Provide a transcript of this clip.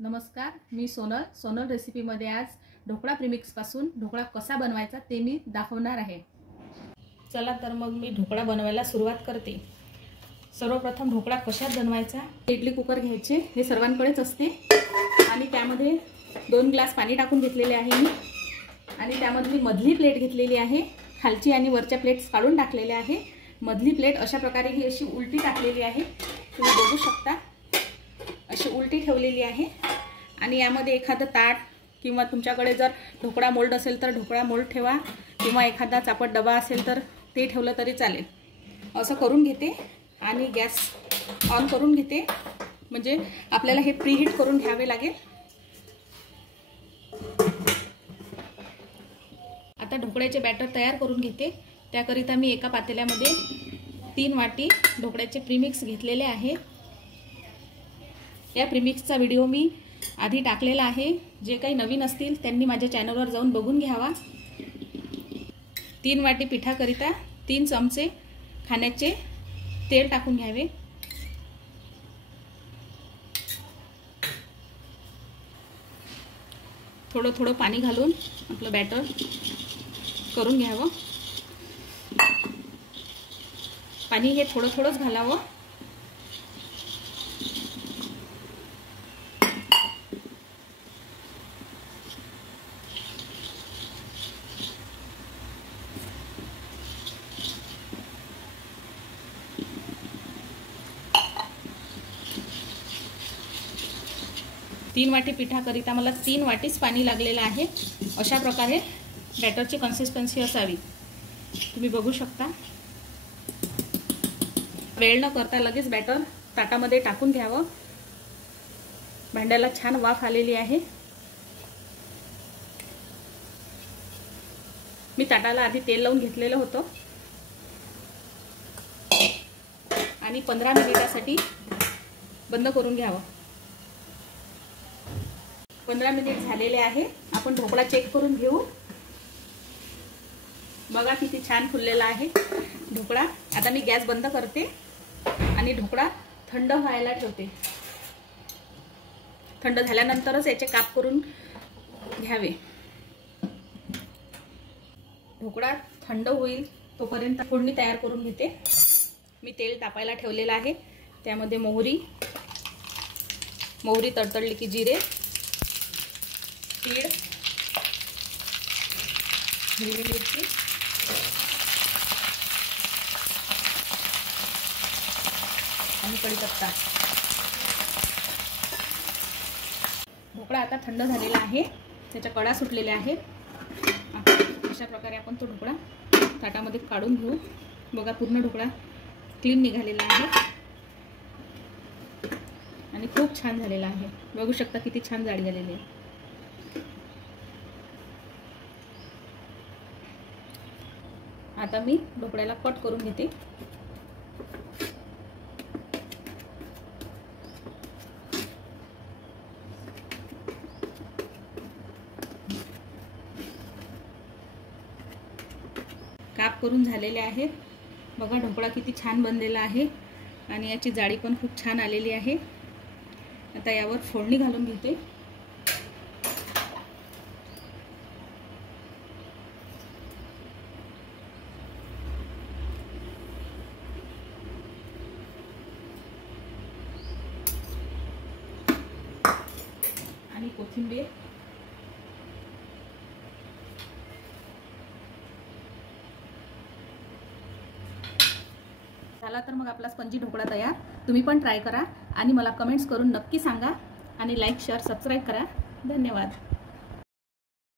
नमस्कार, मी सोनल रेसिपीमध्ये आज ढोकळा प्रीमिक्सपासून ढोकळा कसा बनवायचा ते मी दाखवणार आहे। चला तर मग मी ढोकळा बनवायला सुरुवात करते। सर्वप्रथम ढोकळा कशात बनवायचा, इडली कुकर घ्यायचे, हे सर्वांकडेच असते, आणि त्यामध्ये 2 ग्लास पाणी टाकून घेतलेले आहे मी, आणि त्यामध्ये मी मधली प्लेट घेतलेली आहे, खालची आणि वरच्या प्लेट्स काढून टाकलेल्या आहे। मधली प्लेट अशा प्रकारे ही अशी उलटी टाकलेली आहे, तुम्ही बघू शकता, अशी उलटी ठेवलेली आहे। आणि यामध्ये एखादं ताट किंवा तुमच्याकडे जर ढोकळा मोल्ड असेल तर ढोकळा मोल्ड ठेवा, किंवा एखादा चापट डबा असेल तर ते ठेवलं तरी चालेल। असं करून घेते आणि गॅस ऑन करून घेते, म्हणजे आपल्याला हे प्रीहीट करून घ्यावे लागेल। आता ढोकळ्याचे बॅटर तयार करून घेते। त्याकरिता मी एका पातेल्यामध्ये 3 वाटी ढोकळ्याचे प्रीमिक्स घेतलेले आहे। या प्रीमिक्सचा व्हिडिओ मी आधी टाकलेला आहे, जे काही नवीन असतील त्यांनी माझ्या चॅनलवर जाऊन बघून घ्यावा। 3 वाटी पिठाकरिता 3 चमचे खाण्याचे तेल टाकून घ्यावे। थोडं थोडं पाणी घालून आपलं बॅटर करून घ्यावं। पाणी हे थोडं थोडंच घालावं। तीन वाटी पिठाकरिता मला 3 वाटीच पाणी लागलेलं आहे। अशा प्रकारे बॅटरची कन्सिस्टन्सी असावी, तुम्ही बघू शकता। वेळ न करता लगेच बॅटर ताटामध्ये टाकून घ्यावं। भांड्याला छान वाफ आलेली आहे। मी ताटाला आधी तेल लावून घेतलेलं होतं, आणि 15 मिनिटासाठी बंद करून घ्यावं। 15 मिनिट झालेले आहे। आपण ढोकळा चेक करून घेऊ। बघा किती छान फुललेला आहे ढोकळा। आता मी गॅस बंद करते आणि ढोकळा थंड व्हायला ठेवते। थंड झाल्यानंतरच याचे काप करून घ्यावे। ढोकळा थंड होईल तोपर्यंत फोडणी तयार करून घेते। मी तेल तापायला ठेवलेलं आहे, त्यामध्ये मोहरी तडतडली की जिरे, तीळ, हिरवी मिरची आणि कढीपत्ता। ढोकळा आता थंड झालेला आहे, त्याच्या कडा सुटलेल्या आहेत। अशा प्रकारे आपण तो ढोकळा ताटामध्ये काढून घेऊ। बघा, पूर्ण ढोकळा क्लीन निघालेला आहे आणि खूप छान झालेला आहे। बघू शकता किती छान जाडी झालेली आहे। आता मी ढोकळ्याला कट करून घेते। काप करून झालेले आहेत। बघा, ढोकळा किती छान बनलेला आहे आणि याची जाडी पण खूप छान आलेली आहे। आता यावर फोडणी घालून घेते। आणि कोथिंबीर, झाला तर मग आपला स्पंजी ढोकळा तयार। तुम्ही पण ट्राय करा आणि मला कमेंट्स करून नक्की सांगा, आणि लाईक, शेअर, सबस्क्राईब करा। धन्यवाद।